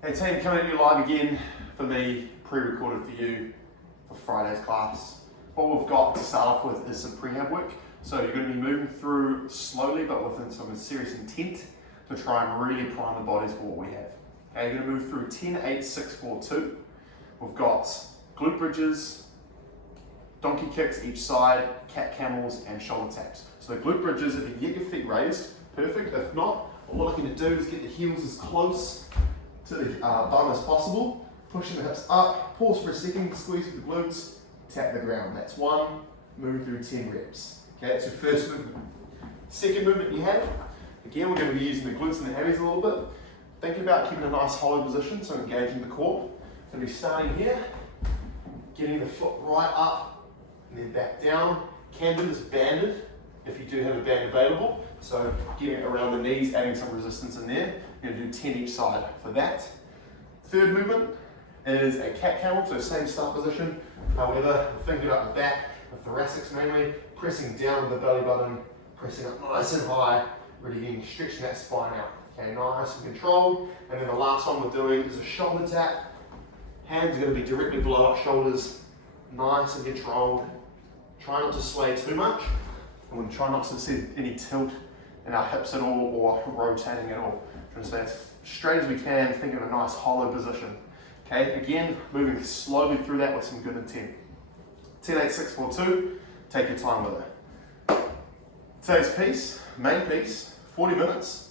Hey team, coming at you live again for me, pre-recorded for you for Friday's class. What we've got to start off with is some prehab work. So you're going to be moving through slowly but within some serious intent to try and really prime the bodies for what we have. Okay, you're going to move through 10, 8, 6, 4, 2. We've got glute bridges, donkey kicks each side, cat camels and shoulder taps. So the glute bridges, if you can get your feet raised, perfect. If not, what we're looking to do is get the heels as close to the bum as possible, pushing the hips up, pause for a second, squeeze with the glutes, tap the ground. That's one, moving through 10 reps. Okay, that's your first movement. Second movement you have, again we're going to be using the glutes and the hammies a little bit. Thinking about keeping a nice hollow position, so engaging the core. Going to be starting here, getting the foot right up and then back down. Can do this banded if you do have a band available. So getting it around the knees, adding some resistance in there. You're going to do 10 each side for that. Third movement is a cat camel, so same start position. However, thinking about the back, the thoracics mainly, pressing down with the belly button, pressing up nice and high, really getting, stretching that spine out. Okay, nice and controlled. And then the last one we're doing is a shoulder tap. Hands are going to be directly below our shoulders, nice and controlled. Try not to sway too much. And we'll try not to see any tilt in our hips at all or rotating at all. Trying to stay as straight as we can, think of a nice hollow position. Okay, again, moving slowly through that with some good intent. 10, 8, 6, 4, 2, take your time with it. Today's piece, main piece, 40 minutes.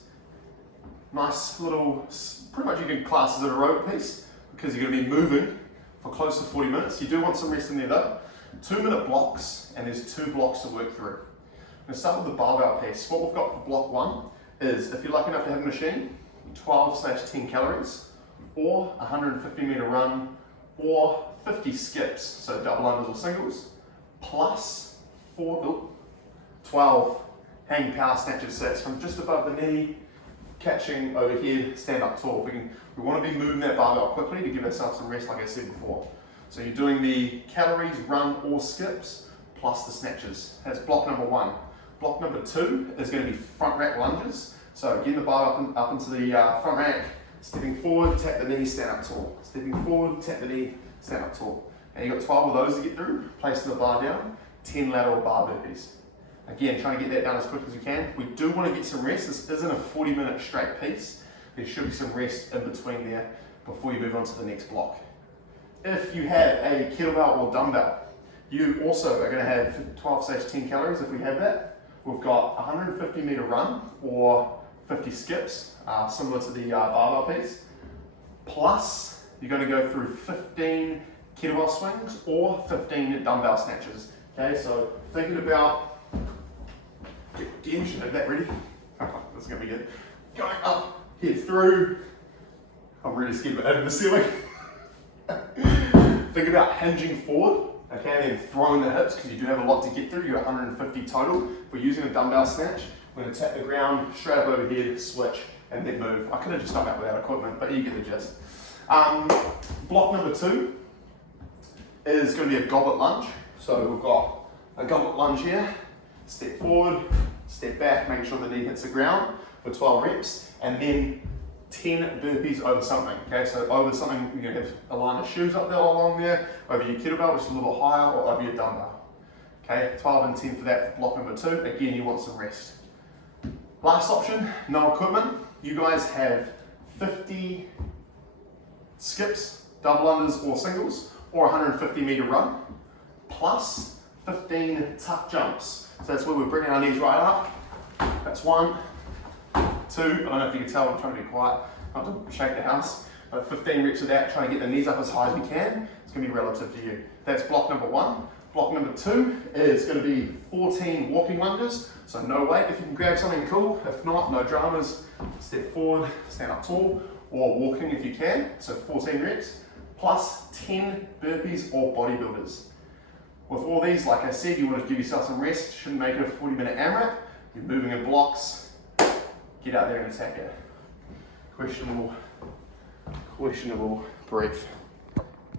Nice little, pretty much you can class as a aerobic piece because you're going to be moving for close to 40 minutes. You do want some rest in there though. 2-minute blocks, and there's 2 blocks to work through. I'm going to start with the barbell piece. What we've got for block 1 is, if you're lucky enough to have a machine, 12/10 calories, or 150 meter run, or 50 skips, so double unders or singles, plus 12 hanging power snatches. So it's from just above the knee, catching overhead, stand up tall. We want to be moving that barbell quickly to give ourselves some rest, like I said before. So you're doing the calories, run or skips, plus the snatches. That's block number 1. Block number 2 is going to be front rack lunges. So again, the bar up into the front rack, stepping forward, tap the knee, stand up tall. Stepping forward, tap the knee, stand up tall. And you've got 12 of those to get through, placing the bar down, 10 lateral bar burpees. Again, trying to get that done as quick as you can. We do want to get some rest. This isn't a 40-minute straight piece. There should be some rest in between there before you move on to the next block. If you have a kettlebell or dumbbell, you also are going to have 12/10 calories if we have that. We've got 150 meter run or 50 skips, similar to the barbell piece. Plus, you're going to go through 15 kettlebell swings or 15 dumbbell snatches. Okay, so thinking about, again, should have that ready. This is going to be good. Going up, head through. I'm really scared about hitting the ceiling. Think about hinging forward, okay, and then throwing the hips because you do have a lot to get through. You're 150 total. If we're using a dumbbell snatch, we're going to tap the ground, straight up overhead, switch, and then move. I could have just done that without equipment, but you get the gist. Block number 2 is going to be a goblet lunge. So we've got a goblet lunge here. Step forward, step back, making sure the knee hits the ground for 12 reps, and then 10 burpees over something. Okay, so over something, you're going to have a line of shoes up there along there, over your kettlebell, which is a little bit higher, or over your dumbbell. Okay, 12 and 10 for that for block number 2. Again, you want some rest. Last option, no equipment. You guys have 50 skips, double unders or singles, or 150 meter run, plus 15 tuck jumps. So that's where we're bringing our knees right up. That's 1, 2, I don't know if you can tell, I'm trying to be quiet, not to shake the house, but 15 reps of that, trying to get the knees up as high as we can. It's going to be relative to you. That's block number 1. Block number 2 is going to be 14 walking lunges, so no weight if you can grab something cool. If not, no dramas. Step forward, stand up tall, or walking if you can, so 14 reps, plus 10 burpees or bodybuilders. With all these, like I said, you want to give yourself some rest. Shouldn't make it a 40-minute AMRAP. You're moving in blocks. Get out there and attack it. Questionable brief.